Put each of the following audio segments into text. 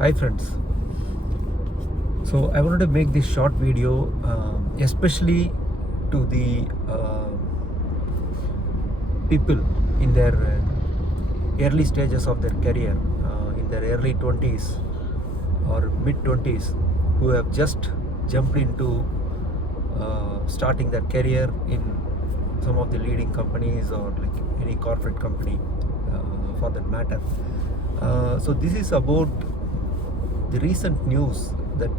Hi friends. So I wanted to make this short video, especially to the people in their early stages of their career, in their early 20s or mid 20s, who have just jumped into starting their career in some of the leading companies or like any corporate company for that matter. So this is about the recent news that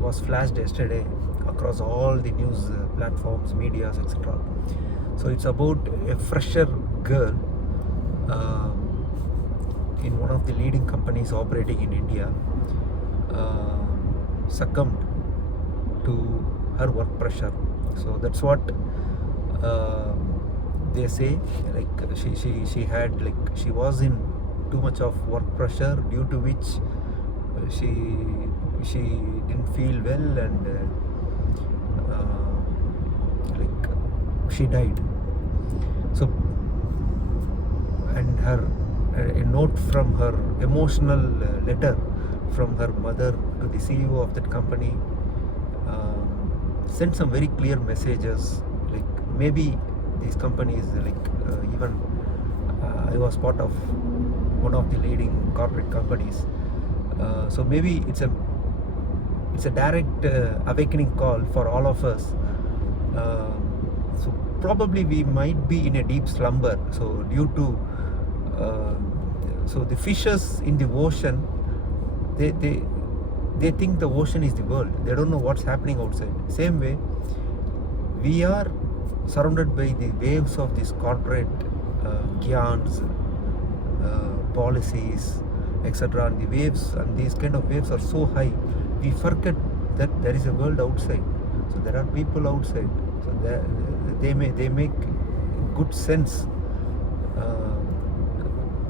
was flashed yesterday across all the news platforms, medias, etc. So it's about a fresher girl in one of the leading companies operating in India succumbed to her work pressure. So that's what they say. Like she had, like, she was in too much of work pressure, due to which she didn't feel well, and like she died. So, and her a note from her, emotional letter from her mother to the CEO of that company sent some very clear messages. Like, maybe these companies, like even I was part of one of the leading corporate companies, so maybe it's a direct awakening call for all of us. So probably we might be in a deep slumber. So due to so the fishes in the ocean, they think the ocean is the world. They don't know what's happening outside. Same way, we are surrounded by the waves of these corporate gyans, policies, etc. And the waves, and these kind of waves are so high, we forget that there is a world outside. So there are people outside. So they make good sense,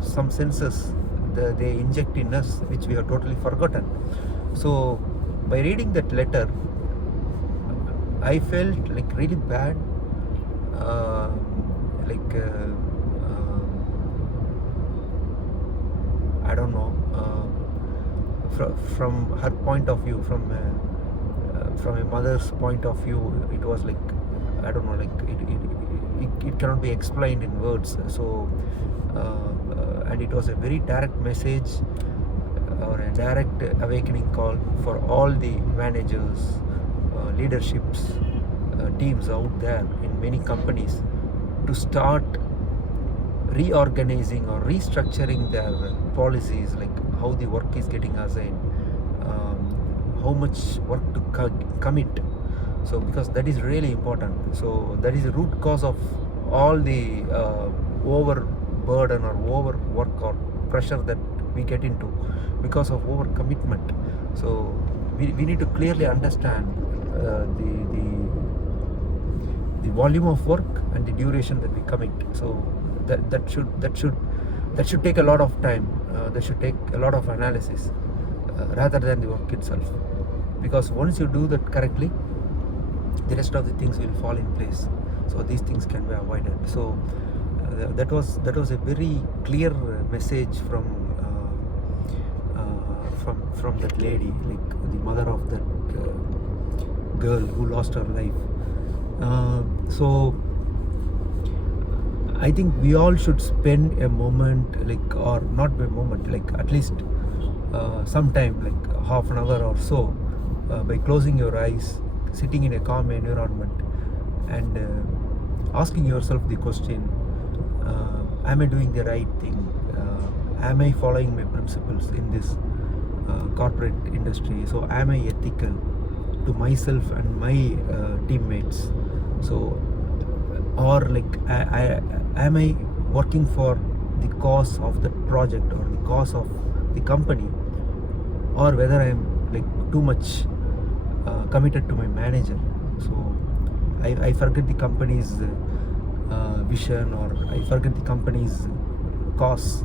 some senses they inject in us, which we have totally forgotten. So by reading that letter, I felt like really bad, like I don't know, from her point of view, from a mother's point of view, it was like, I don't know, like it cannot be explained in words. So and it was a very direct message, or a direct awakening call for all the managers, leaderships, teams out there in many companies to start reorganizing or restructuring their policies, like how the work is getting assigned, how much work to commit. So because that is really important. So that is the root cause of all the overburden or overwork or pressure that we get into because of overcommitment. So we need to clearly understand the volume of work and the duration that we commit. So that should take a lot of time. That should take a lot of analysis, rather than the work itself. Because once you do that correctly, the rest of the things will fall in place. So these things can be avoided. So that was a very clear message from that lady, like the mother of that girl who lost her life. So I think we all should spend a moment, like, or not a moment, like at least some time, like half an hour or so, by closing your eyes, sitting in a calm environment, and asking yourself the question, am I doing the right thing? Am I following my principles in this corporate industry? So am I ethical to myself and my teammates? So, or like am I working for the cause of the project or the cause of the company, or whether I am like too much committed to my manager? So I forget the company's vision, or I forget the company's cause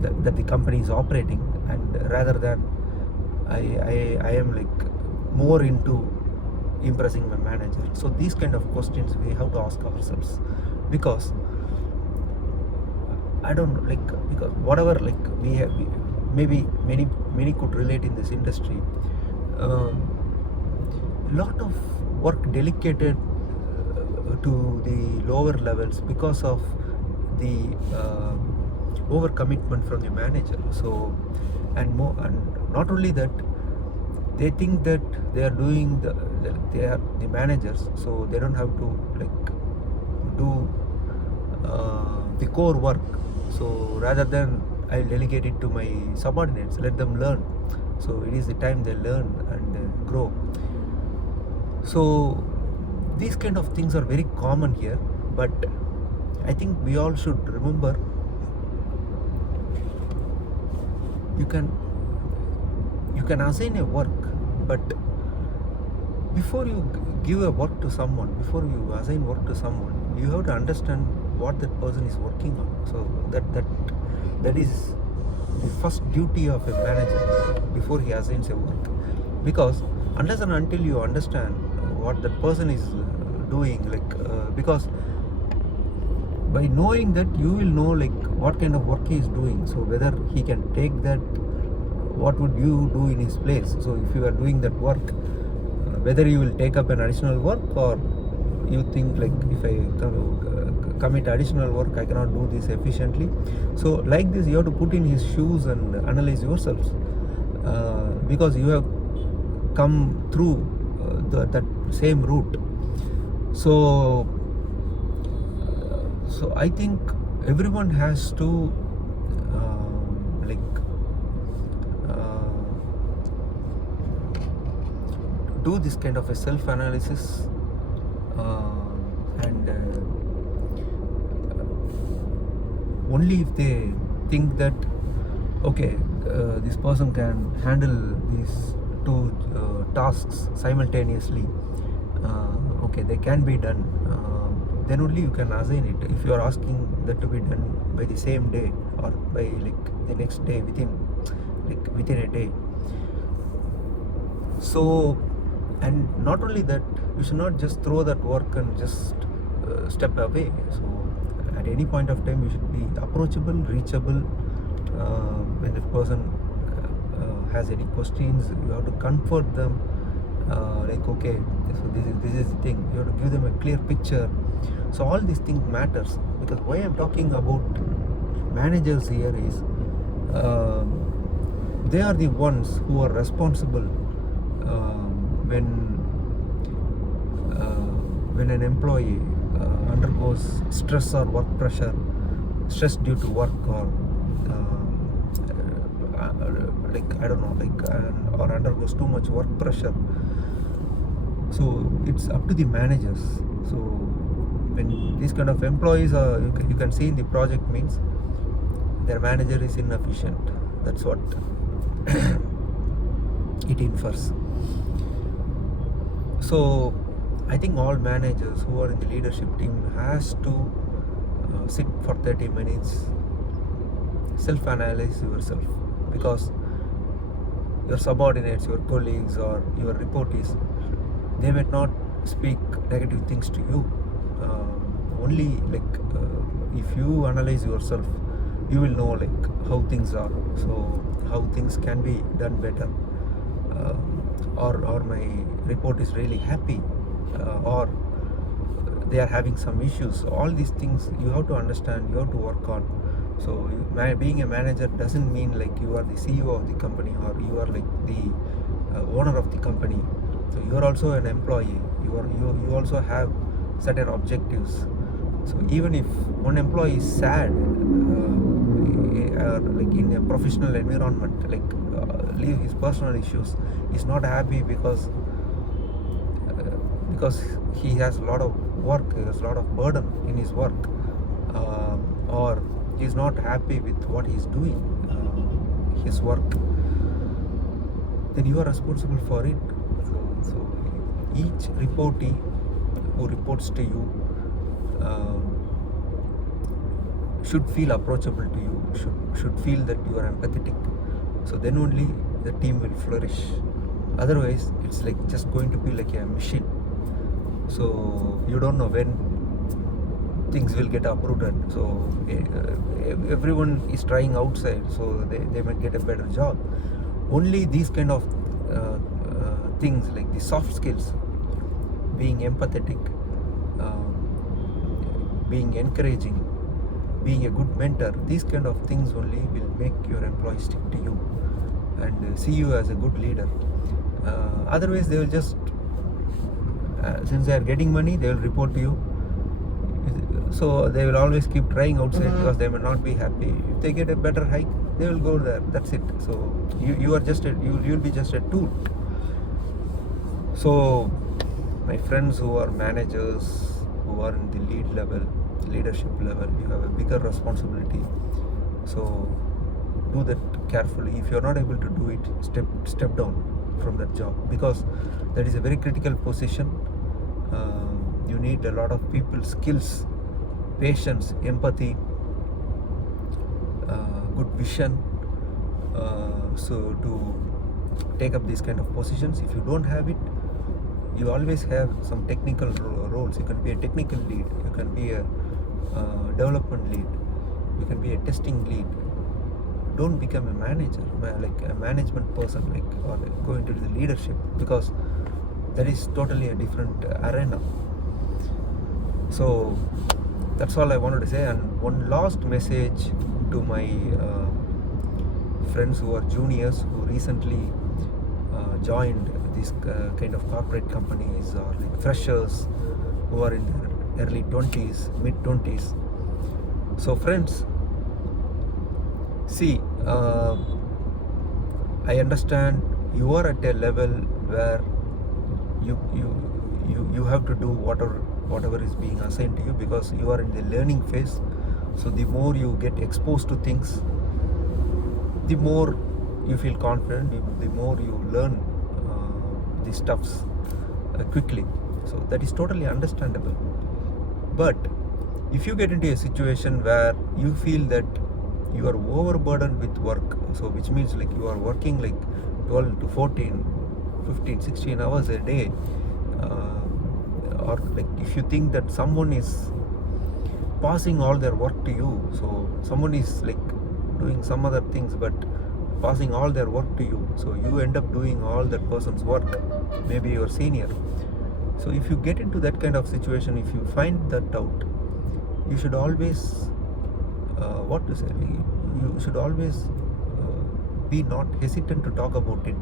that the company is operating, and rather than I am like more into impressing my manager. So these kind of questions we have to ask ourselves, because I don't know, like, because whatever, like we maybe many could relate in this industry. Uh, lot of work delegated to the lower levels because of the overcommitment from the manager. So, and not only that, they think that they are doing they are the managers, so they don't have to like do the core work. So rather than I'll delegate it to my subordinates, let them learn. So it is the time they learn and grow. So these kind of things are very common here, but I think we all should remember you can assign a work, but before you give a work to someone, before you assign work to someone, you have to understand what that person is working on. So that is the first duty of a manager before he assigns a work, because unless and until you understand what that person is doing, because by knowing that, you will know like what kind of work he is doing, so whether he can take that, what would you do in his place. So if you are doing that work, whether you will take up an additional work, or you think like, if I commit additional work, I cannot do this efficiently. So like this, you have to put in his shoes and analyze yourselves, because you have come through that same route. So I think everyone has to do this kind of a self-analysis, and only if they think that, okay, this person can handle these two tasks simultaneously, okay, they can be done, then only you can assign it. If you are asking that to be done by the same day, or by like the next day, within a day. So, and not only that, you should not just throw that work and just step away. So at any point of time, you should be approachable, reachable. When the person has any questions, you have to comfort them, okay, so this is the thing. You have to give them a clear picture. So all these things matters, because why I'm talking about managers here is, they are the ones who are responsible when an employee undergoes stress or work pressure, stress due to work, or or undergoes too much work pressure. So it's up to the managers. So when these kind of employees are, you can see in the project, means their manager is inefficient. That's what it infers. So I think all managers who are in the leadership team has to sit for 30 minutes, self-analyze yourself, because your subordinates, your colleagues, or your reportees, they may not speak negative things to you. Only if you analyze yourself, you will know how things are, so how things can be done better, or my report is really happy, or they are having some issues. All these things you have to understand, you have to work on. So being a manager doesn't mean you are the CEO of the company, or you are the owner of the company. So you are also an employee. You also have certain objectives. So even if one employee is sad, in a professional environment, leave his personal issues, he's not happy because he has a lot of work, he has a lot of burden in his work, or he's not happy with what he's doing, his work, then you are responsible for it. So each reportee who reports to you should feel approachable to you, should feel that you are empathetic. So then only the team will flourish. Otherwise, it's just going to be like a machine. So you don't know when things will get uprooted. So everyone is trying outside, so they might get a better job. Only these kind of things, like the soft skills, being empathetic, being encouraging, being a good mentor, these kind of things only will make your employees stick to you and see you as a good leader. Otherwise they will just since they are getting money, they will report to you. So they will always keep trying outside because they may not be happy. If they get a better hike, they will go there. That's it. So you are just you'll be just a tool. So my friends who are managers, who are in the leadership level, you have a bigger responsibility. So do that carefully. If you're not able to do it, step down from that job, because that is a very critical position. You need a lot of people skills, patience, empathy, good vision, so to take up these kind of positions. If you don't have it, you always have some technical roles. You can be a technical lead, you can be a development lead, you can be a testing lead. Don't become a manager, like a management person, or go into the leadership, because that is totally a different arena. So that's all I wanted to say. And one last message to my friends who are juniors, who recently joined these kind of corporate companies, or like freshers who are in their early 20s, mid 20s. So friends, see, I understand you are at a level where you have to do whatever is being assigned to you, because you are in the learning phase. So the more you get exposed to things, the more you feel confident, the more you learn the stuffs quickly. So that is totally understandable. But if you get into a situation where you feel that you are overburdened with work, so which means like you are working like 12 to 14, 15, 16 hours a day, or like if you think that someone is passing all their work to you, so someone is like doing some other things but passing all their work to you, so you end up doing all that person's work, maybe your senior. So if you get into that kind of situation, if you find that out, you should always you should always be not hesitant to talk about it.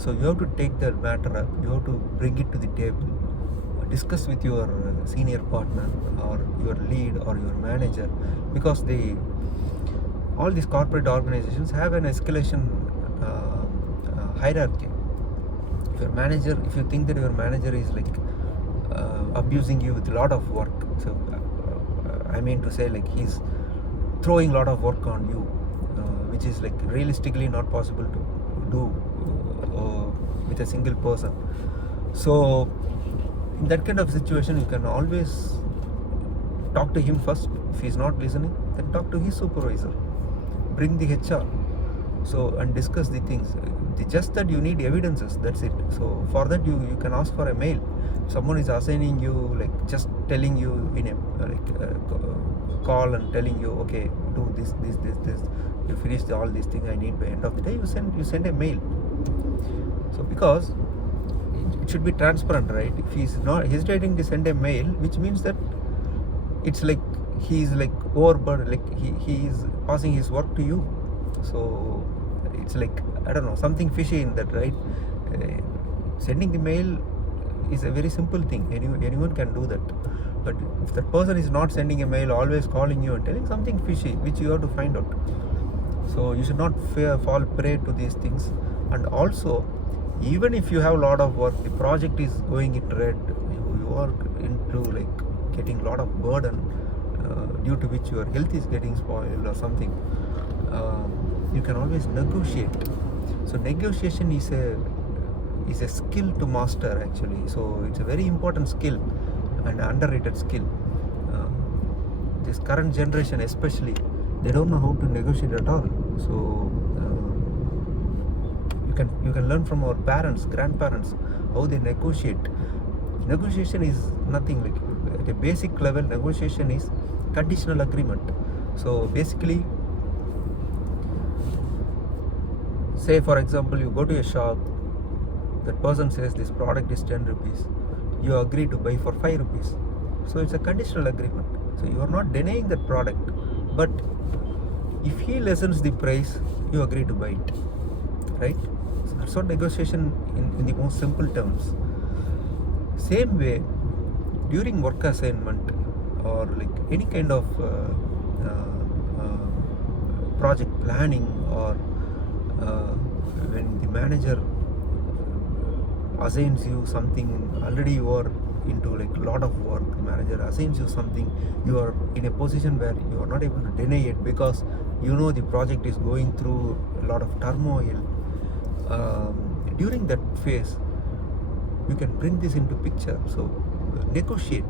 So you have to take that matter up, you have to bring it to the table, discuss with your senior partner or your lead or your manager, because all these corporate organizations have an escalation hierarchy. If you think that your manager is like abusing you with a lot of work, so I mean to say, like he's throwing a lot of work on you, which is like realistically not possible to do with a single person. So in that kind of situation, you can always talk to him first. If he's not listening, then talk to his supervisor, bring the HR, so and discuss the things. Just that you need evidences, that's it. So for that you can ask for a mail. Someone is assigning you, like just telling you in a call and telling you, okay, do this, you finish all these things I need by end of the day, you send a mail. So because it should be transparent, right? If he's not hesitating to send a mail, which means that it's like he's like overburdened, like he is passing his work to you. So it's like, I don't know, something fishy in that, right? Sending the mail is a very simple thing. Anyone can do that. But if the person is not sending a mail, always calling you and telling something fishy, which you have to find out. So you should not fall prey to these things. And also, even if you have a lot of work, the project is going in red, you are into like getting a lot of burden, due to which your health is getting spoiled or something, you can always negotiate. So negotiation is a skill to master, actually. So it's a very important skill and underrated skill. This current generation especially, they don't know how to negotiate at all. So you can learn from our parents, grandparents, how they negotiate. Negotiation is nothing like at a basic level, negotiation is conditional agreement. So basically, say for example, you go to a shop, that person says this product is 10 rupees, you agree to buy for 5 rupees. So it's a conditional agreement. So you are not denying that product, but if he lessens the price, you agree to buy it, right? So that's what negotiation in the most simple terms. Same way, during work assignment or like any kind of project planning, or when the manager assigns you something, already you are into like a lot of work, the manager assigns you something, you are in a position where you are not able to deny it because you know the project is going through a lot of turmoil. During that phase, you can bring this into picture. So negotiate,